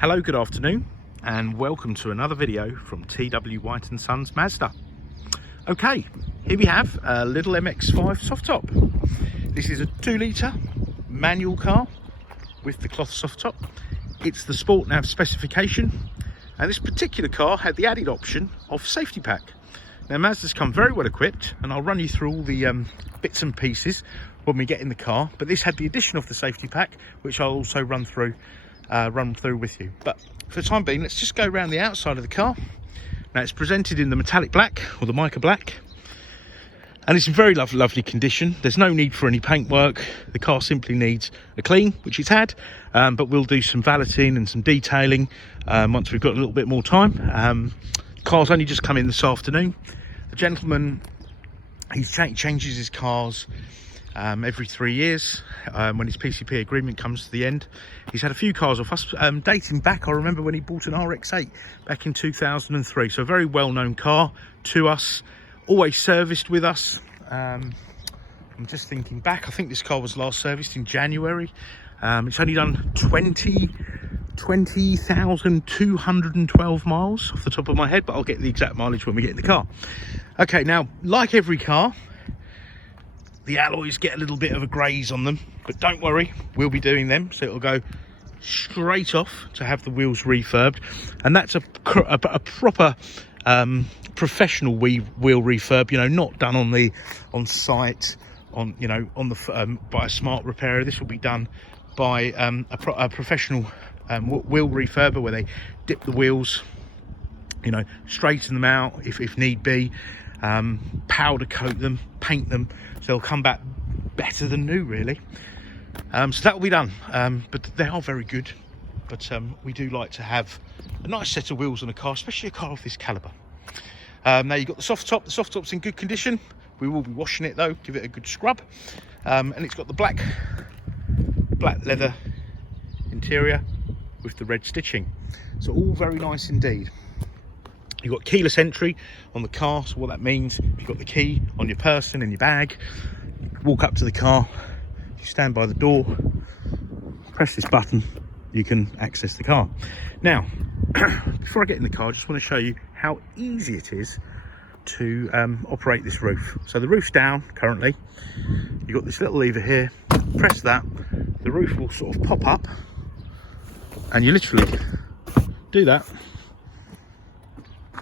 Hello, good afternoon, and welcome to another video from T.W White Sons Mazda. Okay, here we have a little MX-5 soft top. This is a 2-litre manual car with the cloth soft top. It's the Sport Nav specification, and this particular car had the added option of safety pack. Now Mazda's come very well equipped, and I'll run you through all the bits and pieces when we get in the car, but this had the addition of the safety pack, which I'll also run through with you. But for the time being, let's just go around the outside of the car. Now it's presented in the metallic black, or the mica black, and it's in very lovely condition. There's no need for any paintwork. The car simply needs a clean, which it's had, but we'll do some valeting and some detailing once we've got a little bit more time. Car's only just come in this afternoon. The gentleman, he changes his cars every 3 years when his PCP agreement comes to the end. He's had a few cars off us, dating back, I remember when he bought an RX-8 back in 2003. So a very well-known car to us, always serviced with us. I'm just thinking back, I think this car was last serviced in January. It's only done 20,212 miles off the top of my head, but I'll get the exact mileage when we get in the car. Okay, now, like every car, the alloys get a little bit of a graze on them, but don't worry, we'll be doing them, so it'll go straight off to have the wheels refurbed. And that's a proper professional wheel refurb, you know, not done on site, by a smart repairer. This will be done by a professional wheel refurber, where they dip the wheels, you know, straighten them out if need be, powder coat them, paint them, so they'll come back better than new, really. So that will be done, but they are very good. But we do like to have a nice set of wheels on a car, especially a car of this caliber. Now you've got the soft top. The soft top's in good condition. We will be washing it though, give it a good scrub. And it's got the black leather interior with the red stitching, so all very nice indeed. You've got keyless entry on the car, so what that means, you've got the key on your person, in your bag, walk up to the car, you stand by the door, press this button, you can access the car. Now, before I get in the car, I just want to show you how easy it is to operate this roof. So the roof's down currently, you've got this little lever here, press that, the roof will sort of pop up, and you literally do that,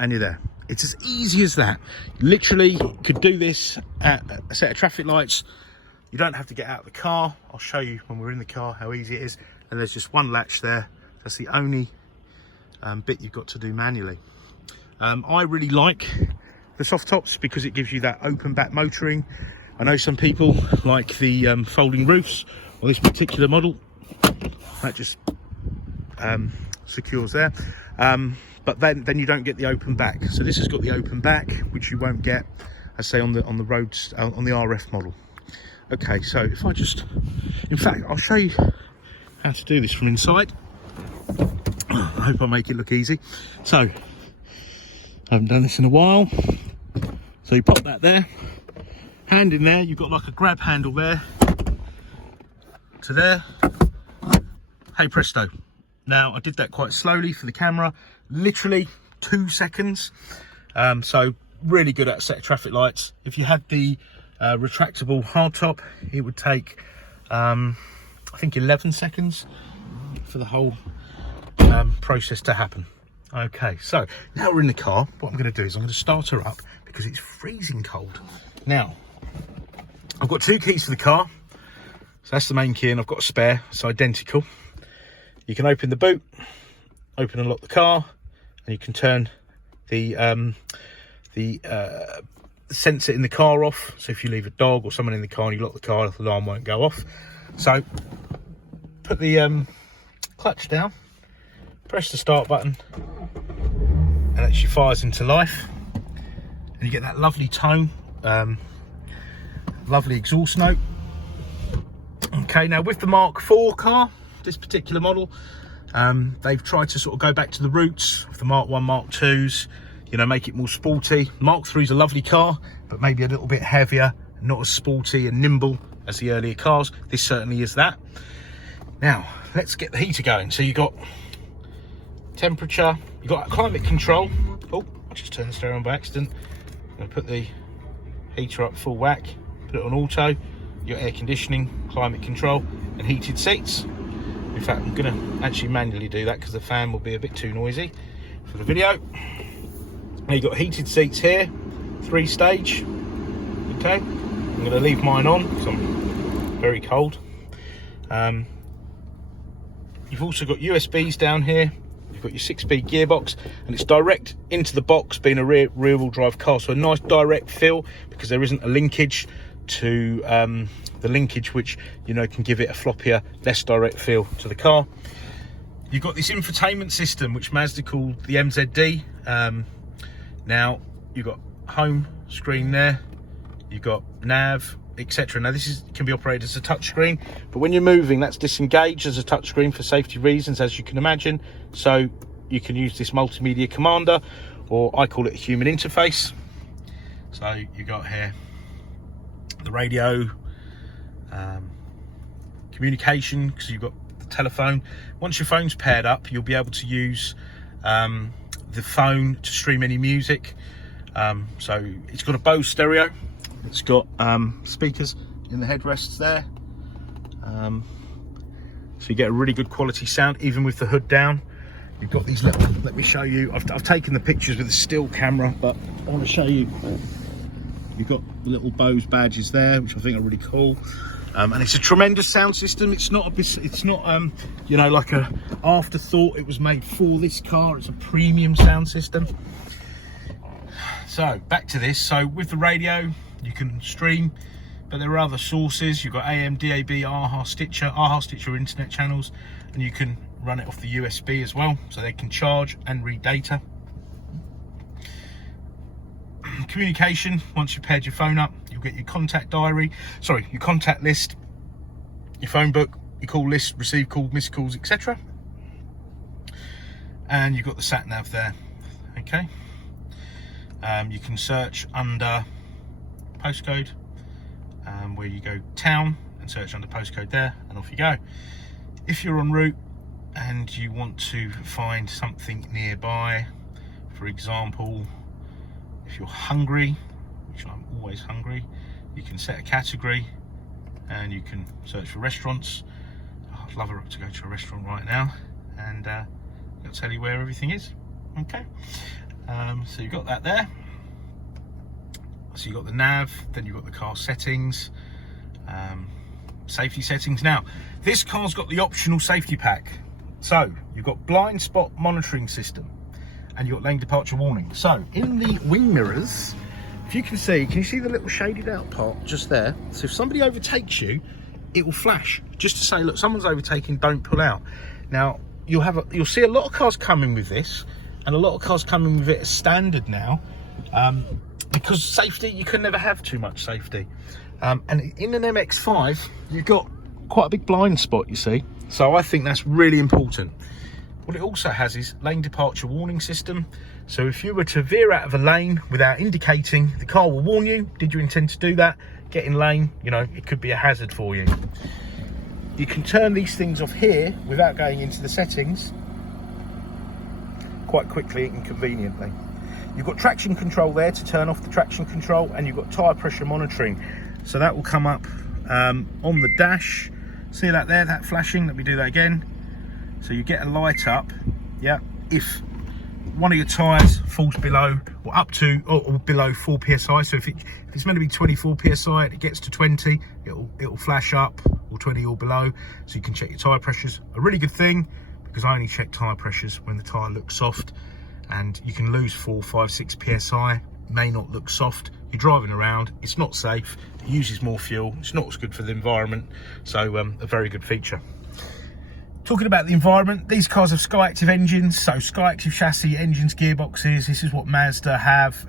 and you're there. It's as easy as that. You literally could do this at a set of traffic lights. You don't have to get out of the car. I'll show you when we're in the car how easy it is. And there's just one latch there. That's the only bit you've got to do manually. I really like the soft tops because it gives you that open back motoring. I know some people like the folding roofs, or this particular model, that just secures there. But then you don't get the open back. So this has got the open back, which you won't get, I say, on the roads, on the RF model. Okay, so if I just, in fact, I'll show you how to do this from inside. I hope I make it look easy. So, I haven't done this in a while. So you pop that there, hand in there, you've got like a grab handle there to there. Hey presto. Now, I did that quite slowly for the camera, literally 2 seconds. So really good at a set of traffic lights. If you had the retractable hardtop, it would take, I think 11 seconds for the whole process to happen. Okay, so now we're in the car. What I'm gonna do is I'm gonna start her up because it's freezing cold. Now, I've got 2 keys for the car. So that's the main key, and I've got a spare, it's identical. You can open the boot, open and lock the car, and you can turn the sensor in the car off. So if you leave a dog or someone in the car and you lock the car, the alarm won't go off. So put the clutch down, press the start button, and it actually fires into life. And you get that lovely tone, lovely exhaust note. Okay, now with the Mark IV car, this particular model, they've tried to sort of go back to the roots of the Mark 1, Mark 2s, you know, make it more sporty. Mark 3 is a lovely car, but maybe a little bit heavier, not as sporty and nimble as the earlier cars. This certainly is that. Now, let's get the heater going. So you've got temperature. You've got climate control. Oh, I just turned the stereo on by accident. I'm going to put the heater up full whack, put it on auto. Your air conditioning, climate control, and heated seats. In fact, I'm going to actually manually do that because the fan will be a bit too noisy for the video. Now you've got heated seats here, 3-stage. Okay, I'm going to leave mine on because I'm very cold. You've also got USBs down here. You've got your 6-speed gearbox, and it's direct into the box, being a rear-wheel drive car. So a nice direct feel because there isn't a linkage to the linkage, which can give it a floppier, less direct feel to the car. You've got this infotainment system which Mazda called the MZD. Now you've got home screen there, you've got nav, etc. Now this can be operated as a touchscreen, but when you're moving, that's disengaged as a touchscreen for safety reasons, as you can imagine. So you can use this multimedia commander, or I call it a human interface. So you got here the radio, communication, because you've got the telephone. Once your phone's paired up, you'll be able to use the phone to stream any music. So it's got a Bose stereo. It's got speakers in the headrests there, so you get a really good quality sound even with the hood down. You've got these little, let me show you, I've taken the pictures with a still camera, but I want to show you. You've got the little Bose badges there, which I think are really cool, and it's a tremendous sound system. It's not like a afterthought. It was made for this car. It's a premium sound system. So back to this. So with the radio, you can stream, but there are other sources. You've got AM, DAB, AHA, Stitcher internet channels, and you can run it off the USB as well, so they can charge and read data. Communication, once you've paired your phone up, you'll get your contact list, your phone book, your call list, receive calls, missed calls, etc. And you've got the sat nav there. Okay. You can search under postcode, where you go town and search under postcode there, and off you go. If you're en route and you want to find something nearby, for example, if you're hungry, which I'm always hungry, you can set a category and you can search for restaurants. I'd love to go to a restaurant right now, and it'll tell you where everything is. Okay, so you've got that there. So you've got the nav, then you've got the car settings, safety settings. Now, this car's got the optional safety pack. So you've got blind spot monitoring system, and you've got lane departure warning. So in the wing mirrors, if you can you see the little shaded out part just there? So if somebody overtakes you, it will flash just to say, look, someone's overtaking, don't pull out. Now you'll see a lot of cars coming with this, and a lot of cars coming with it as standard now. Because safety, you can never have too much safety. And in an MX-5, you've got quite a big blind spot, you see. So I think that's really important. What it also has is lane departure warning system. So if you were to veer out of a lane without indicating, the car will warn you. Did you intend to do that? Get in lane, it could be a hazard for you. You can turn these things off here without going into the settings quite quickly and conveniently. You've got traction control there to turn off the traction control, and you've got tyre pressure monitoring. So that will come up on the dash. See that there, that flashing? Let me do that again. So you get a light up, yeah, if one of your tyres falls below or up to or below 4 psi. So if it's meant to be 24 psi, it gets to 20, it'll flash up, or 20 or below, so you can check your tyre pressures. A really good thing, because I only check tyre pressures when the tyre looks soft, and you can lose 4, 5, 6 psi, may not look soft. You're driving around, it's not safe, it uses more fuel, it's not as good for the environment. So a very good feature. Talking about the environment, these cars have SKYACTIV engines, so SKYACTIV chassis, engines, gearboxes. This is what Mazda have.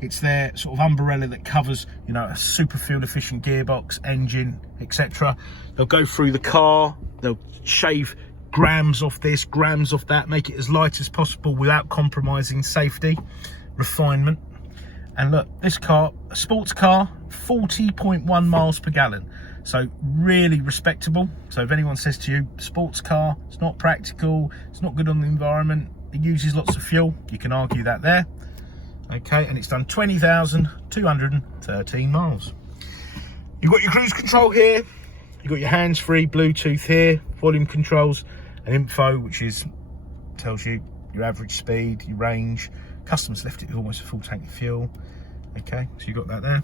It's their sort of umbrella that covers, a super fuel efficient gearbox, engine, etc. They'll go through the car, they'll shave grams off this, grams off that, make it as light as possible without compromising safety, refinement. And look, this car, a sports car, 40.1 miles per gallon. So really respectable. So if anyone says to you, sports car, it's not practical, it's not good on the environment, it uses lots of fuel, you can argue that there. Okay, and it's done 20,213 miles. You've got your cruise control here, you've got your hands-free Bluetooth here, volume controls, and info, which is tells you your average speed, your range. Customers left it with almost a full tank of fuel. Okay, so you've got that there.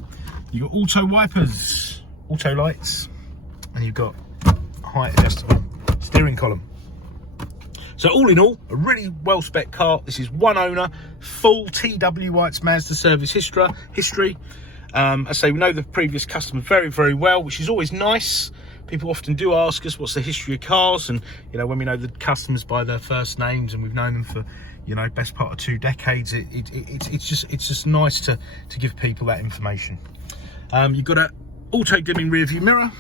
You've got auto wipers, auto lights, and you've got height adjustable steering column. So all in all, a really well spec car. This is one owner, full T.W White's Mazda service history. I say we know the previous customer very, very well, which is always nice. People often do ask us what's the history of cars, and you know, when we know the customers by their first names and we've known them for, you know, best part of 2 decades, it's just nice to give people that information. You've got an auto dimming rear view mirror.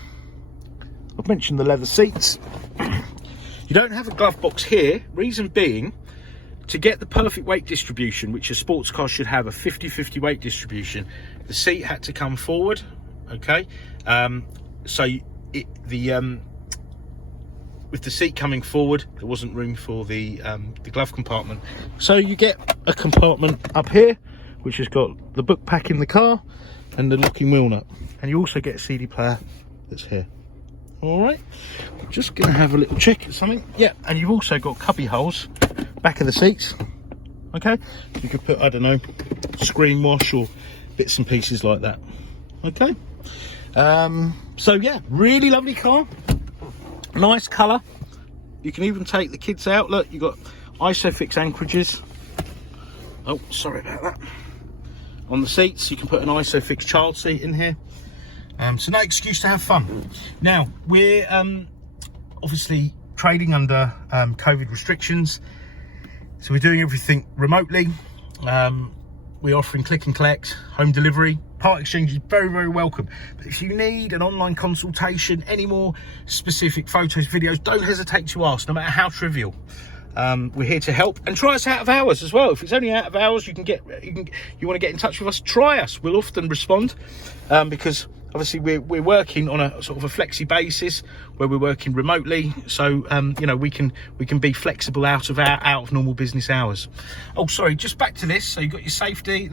I've mentioned the leather seats. You don't have a glove box here, reason being, to get the perfect weight distribution, which a sports car should have, a 50-50 weight distribution, the seat had to come forward, okay? With the seat coming forward, there wasn't room for the glove compartment. So you get a compartment up here, which has got the book pack in the car and the locking wheel nut. And you also get a CD player that's here. All right, just gonna have a little check at something. Yeah, and you've also got cubby holes back of the seats. Okay, you could put, I don't know, screen wash or bits and pieces like that. Okay, so yeah, really lovely car, nice colour. You can even take the kids out. Look, you've got ISOFIX anchorages. Oh, sorry about that. On the seats, you can put an ISOFIX child seat in here. So no excuse to have fun. Now, we're obviously trading under COVID restrictions. So we're doing everything remotely. We're offering click and collect, home delivery. Part exchange is very, very welcome. But if you need an online consultation, any more specific photos, videos, don't hesitate to ask, no matter how trivial. We're here to help, and try us out of hours as well. If it's only out of hours, you want to get in touch with us, try us. We'll often respond, because obviously we're working on a sort of a flexi basis where we're working remotely. So you know, we can be flexible out of normal business hours. Oh, sorry, just back to this. So you've got your safety.